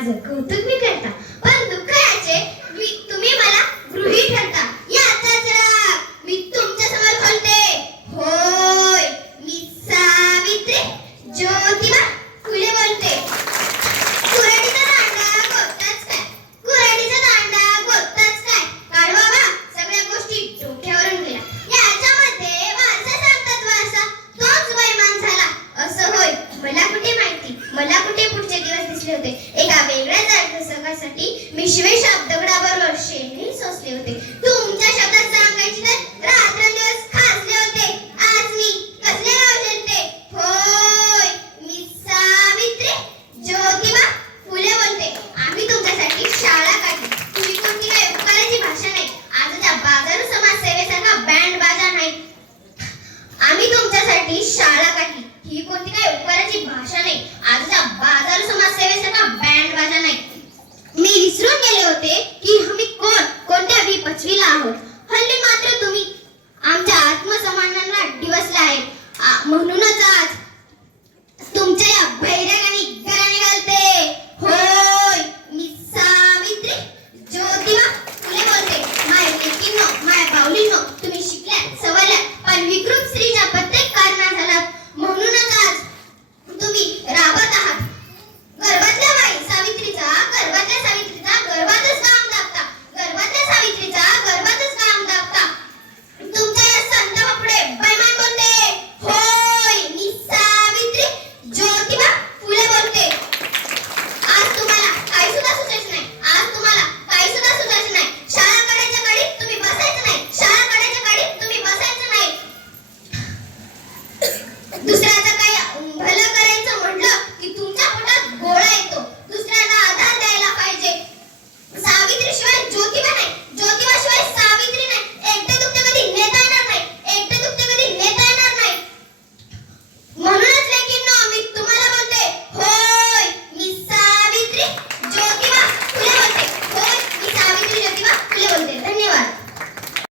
माझं कौतुक मी करता, पण दुःख याचे तुम्ही मला गृहीत ठरता. याचाच राग मी तुमच्या समोर खोलते. होय, मी सावित्री ज्योतिबा फुले बोलते. कुऱ्हाडीचा दांडा गोताच काय, कुऱ्हाडीचा दांडा गोताच काय, काढ बाबा सगळ्या गोष्टी डोक्यावरून गेल्या. याच्यामध्ये वारसा सांगतात, वारसा तोच बैमान झाला. असं होय, मला कुठे माहिती, मला कुठे पुढचे दिवस दिसले होते. एका वेगळ्याच अर्थसंकल्पासाठी मी शिवे शब्दगडाबरोबर शेणही सोसले होते. तुमच्या शब्दात सांगायची तर रात्रंदिवस खासले होते. आज मी कसले गाव झेलते. होय, मी सावित्री ज्योतिबा फुले बोलते. आम्ही तुमच्यासाठी शाळा काढली. तुम्ही कोणती काय उपकाराची भाषा नाही. आजच्या बाजारू समाजसेवेसारखा बँड बाजा नाही. आम्ही तुमच्यासाठी शाळा काढली. ही कोणती काय उपकाराची भाषा नाही. आजच्या बाजारू समाजसेवेसारखा बँड बाजा नाही. मी विसरून गेले होते की आम्ही कोणत्या विपचवीला आहोत. हल्ली मात्र तुम्ही आमच्या आत्मसन्मानाला डिवसला आहे. म्हणूनच